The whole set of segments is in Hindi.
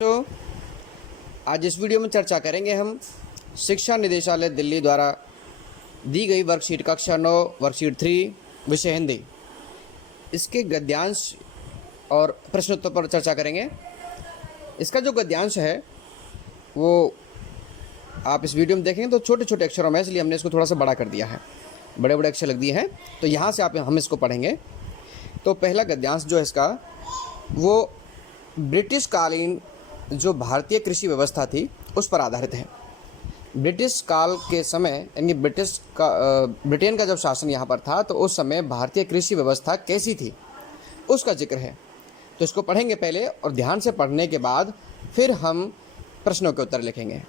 तो आज इस वीडियो में चर्चा करेंगे हम शिक्षा निदेशालय दिल्ली द्वारा दी गई वर्कशीट कक्षा 9 वर्कशीट 3 विषय हिंदी, इसके गद्यांश और प्रश्नोत्तर पर चर्चा करेंगे। इसका जो गद्यांश है वो आप इस वीडियो में देखेंगे तो छोटे छोटे अक्षरों में, इसलिए हमने इसको थोड़ा सा बड़ा कर दिया है, बड़े बड़े अक्षर लग दिए हैं। तो यहाँ से हम इसको पढ़ेंगे। तो पहला गद्यांश जो है इसका वो ब्रिटिश कालीन जो भारतीय कृषि व्यवस्था थी उस पर आधारित है। ब्रिटिश काल के समय यानी ब्रिटेन का जब शासन यहाँ पर था तो उस समय भारतीय कृषि व्यवस्था कैसी थी उसका जिक्र है। तो इसको पढ़ेंगे पहले और ध्यान से पढ़ने के बाद फिर हम प्रश्नों के उत्तर लिखेंगे।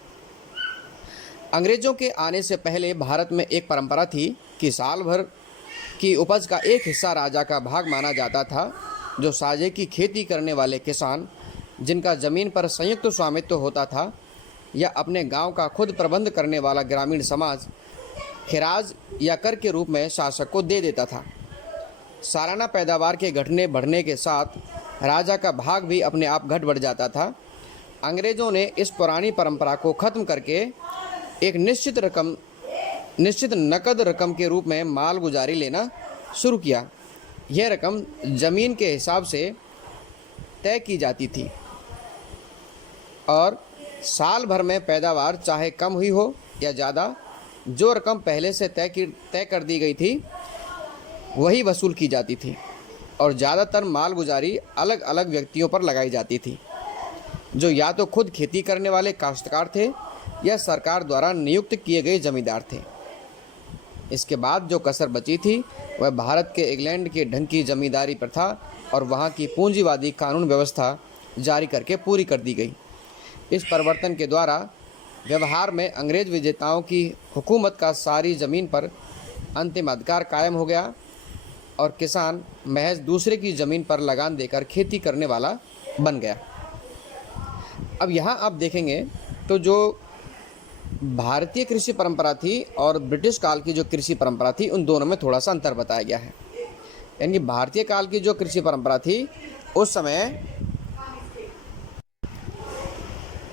अंग्रेज़ों के आने से पहले भारत में एक परंपरा थी कि साल भर की उपज का एक हिस्सा राजा का भाग माना जाता था। जो साझे की खेती करने वाले किसान, जिनका ज़मीन पर संयुक्त स्वामित्व होता था, या अपने गांव का खुद प्रबंध करने वाला ग्रामीण समाज खिराज या कर के रूप में शासक को दे देता था। सालाना पैदावार के घटने बढ़ने के साथ राजा का भाग भी अपने आप घट बढ़ जाता था। अंग्रेज़ों ने इस पुरानी परंपरा को ख़त्म करके एक निश्चित नकद रकम के रूप में माल गुजारी लेना शुरू किया। यह रकम ज़मीन के हिसाब से तय की जाती थी और साल भर में पैदावार चाहे कम हुई हो या ज़्यादा, जो रकम पहले से तय कर दी गई थी वही वसूल की जाती थी और ज़्यादातर माल गुजारी अलग अलग व्यक्तियों पर लगाई जाती थी, जो या तो खुद खेती करने वाले काश्तकार थे या सरकार द्वारा नियुक्त किए गए जमींदार थे। इसके बाद जो कसर बची थी वह भारत के इंग्लैंड के ढंग की जमींदारी प्रथा और वहाँ की पूंजीवादी कानून व्यवस्था जारी करके पूरी कर दी गई। इस परिवर्तन के द्वारा व्यवहार में अंग्रेज विजेताओं की हुकूमत का सारी ज़मीन पर अंतिम अधिकार कायम हो गया और किसान महज दूसरे की ज़मीन पर लगान देकर खेती करने वाला बन गया। अब यहाँ आप देखेंगे तो जो भारतीय कृषि परंपरा थी और ब्रिटिश काल की जो कृषि परंपरा थी, उन दोनों में थोड़ा सा अंतर बताया गया है। यानी भारतीय काल की जो कृषि परंपरा थी उस समय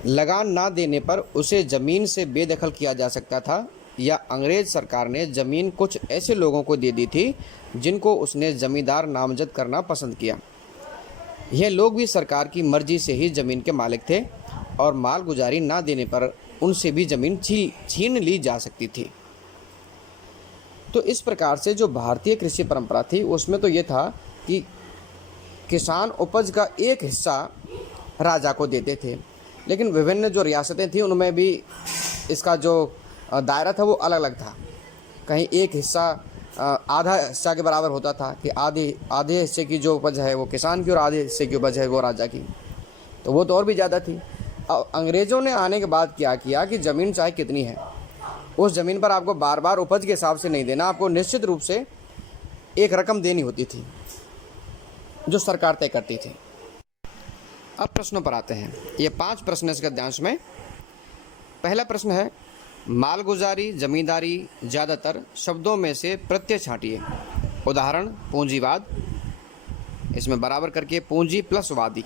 लगान ना देने पर उसे ज़मीन से बेदखल किया जा सकता था, या अंग्रेज़ सरकार ने ज़मीन कुछ ऐसे लोगों को दे दी थी जिनको उसने ज़मींदार नामजद करना पसंद किया। यह लोग भी सरकार की मर्जी से ही ज़मीन के मालिक थे और माल गुजारी ना देने पर उनसे भी ज़मीन छीन ली जा सकती थी। तो इस प्रकार से जो भारतीय कृषि परंपरा थी उसमें तो ये था कि किसान उपज का एक हिस्सा राजा को देते थे, लेकिन विभिन्न जो रियासतें थीं उनमें भी इसका जो दायरा था वो अलग अलग था। कहीं एक हिस्सा आधा हिस्सा के बराबर होता था कि आधे हिस्से की जो उपज है वो किसान की और आधे हिस्से की उपज है वो राजा की, तो वो तो और भी ज़्यादा थी। अब अंग्रेज़ों ने आने के बाद क्या किया कि ज़मीन चाहे कितनी है, उस ज़मीन पर आपको बार बार उपज के हिसाब से नहीं देना, आपको निश्चित रूप से एक रकम देनी होती थी जो सरकार तय करती थी। अब प्रश्नों पर आते हैं। ये 5 प्रश्न इस गद्यांश में। पहला प्रश्न है, मालगुजारी जमींदारी ज़्यादातर शब्दों में से प्रत्यय छांटिए। उदाहरण पूंजीवाद, इसमें बराबर करके पूंजी प्लस वादी।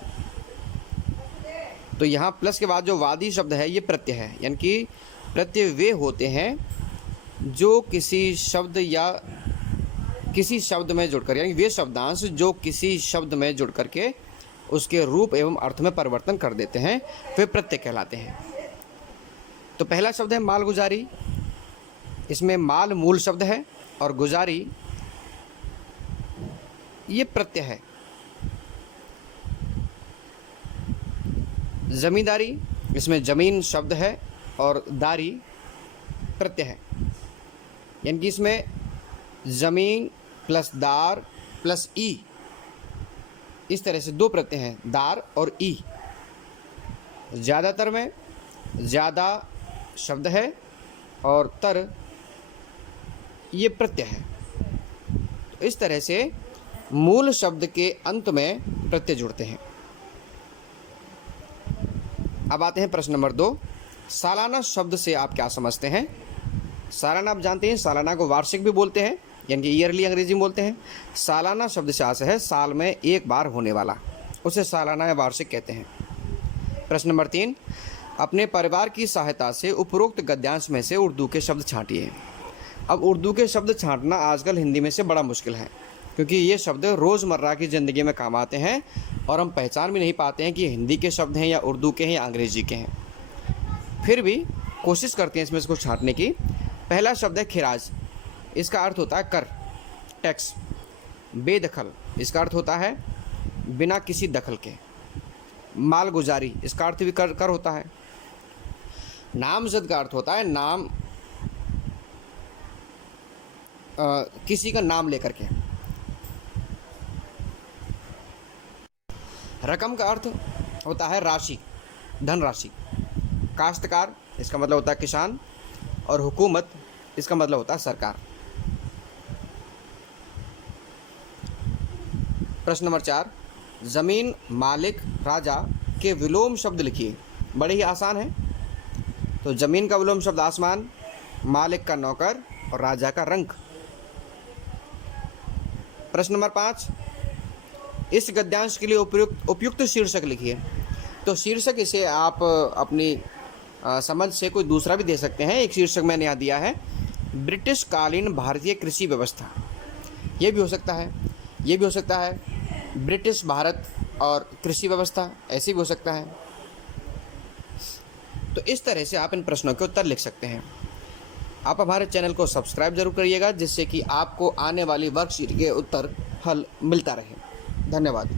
तो यहाँ प्लस के बाद जो वादी शब्द है ये प्रत्यय है, यानी कि प्रत्यय वे होते हैं जो किसी शब्द या किसी शब्द में जुड़कर, यानी वे शब्दांश जो किसी शब्द में जुड़ करके उसके रूप एवं अर्थ में परिवर्तन कर देते हैं, वे प्रत्यय कहलाते हैं। तो पहला शब्द है मालगुजारी। इसमें माल मूल शब्द है और गुजारी ये प्रत्यय है। ज़मींदारी, इसमें ज़मीन शब्द है और दारी प्रत्यय है, यानी कि इसमें ज़मीन प्लस दार प्लस ई, इस तरह से 2 प्रत्यय हैं, दार और ई। ज़्यादातर में ज़्यादा शब्द है और तर ये प्रत्यय है। तो इस तरह से मूल शब्द के अंत में प्रत्यय जुड़ते हैं। अब आते हैं प्रश्न नंबर 2। सालाना शब्द से आप क्या समझते हैं? सालाना आप जानते हैं, सालाना को वार्षिक भी बोलते हैं, यानी कि ईयरली अंग्रेजी में बोलते हैं। सालाना शब्द से आशय है साल में एक बार होने वाला, उसे सालाना या वार्षिक कहते हैं। प्रश्न नंबर 3, अपने परिवार की सहायता से उपरोक्त गद्यांश में से उर्दू के शब्द छांटिए। अब उर्दू के शब्द छांटना आजकल हिंदी में से बड़ा मुश्किल है, क्योंकि ये शब्द रोज़मर्रा की ज़िंदगी में काम आते हैं और हम पहचान भी नहीं पाते हैं कि हिंदी के शब्द हैं या उर्दू के हैं या अंग्रेज़ी के हैं। फिर भी कोशिश करते हैं इसमें इसको छांटने की। पहला शब्द है खिराज, इसका अर्थ होता है कर, टैक्स। बेदखल, इसका अर्थ होता है बिना किसी दखल के। मालगुजारी, इसका अर्थ भी कर होता है। नामजद का अर्थ होता है नाम, किसी का नाम लेकर के। रकम का अर्थ होता है राशि, धनराशि। काश्तकार, इसका मतलब होता है किसान। और हुकूमत, इसका मतलब होता है सरकार। प्रश्न नंबर 4, ज़मीन, मालिक, राजा के विलोम शब्द लिखिए। बड़े ही आसान है। तो ज़मीन का विलोम शब्द आसमान, मालिक का नौकर और राजा का रंक। प्रश्न नंबर 5, इस गद्यांश के लिए उपयुक्त शीर्षक लिखिए। तो शीर्षक इसे आप अपनी समझ से कोई दूसरा भी दे सकते हैं। एक शीर्षक मैंने यहाँ दिया है, ब्रिटिश कालीन भारतीय कृषि व्यवस्था। ये भी हो सकता है, ये भी हो सकता है ब्रिटिश भारत और कृषि व्यवस्था, ऐसे भी हो सकता है। तो इस तरह से आप इन प्रश्नों के उत्तर लिख सकते हैं। आप हमारे चैनल को सब्सक्राइब जरूर करिएगा, जिससे कि आपको आने वाली वर्कशीट के उत्तर हल मिलता रहे। धन्यवाद।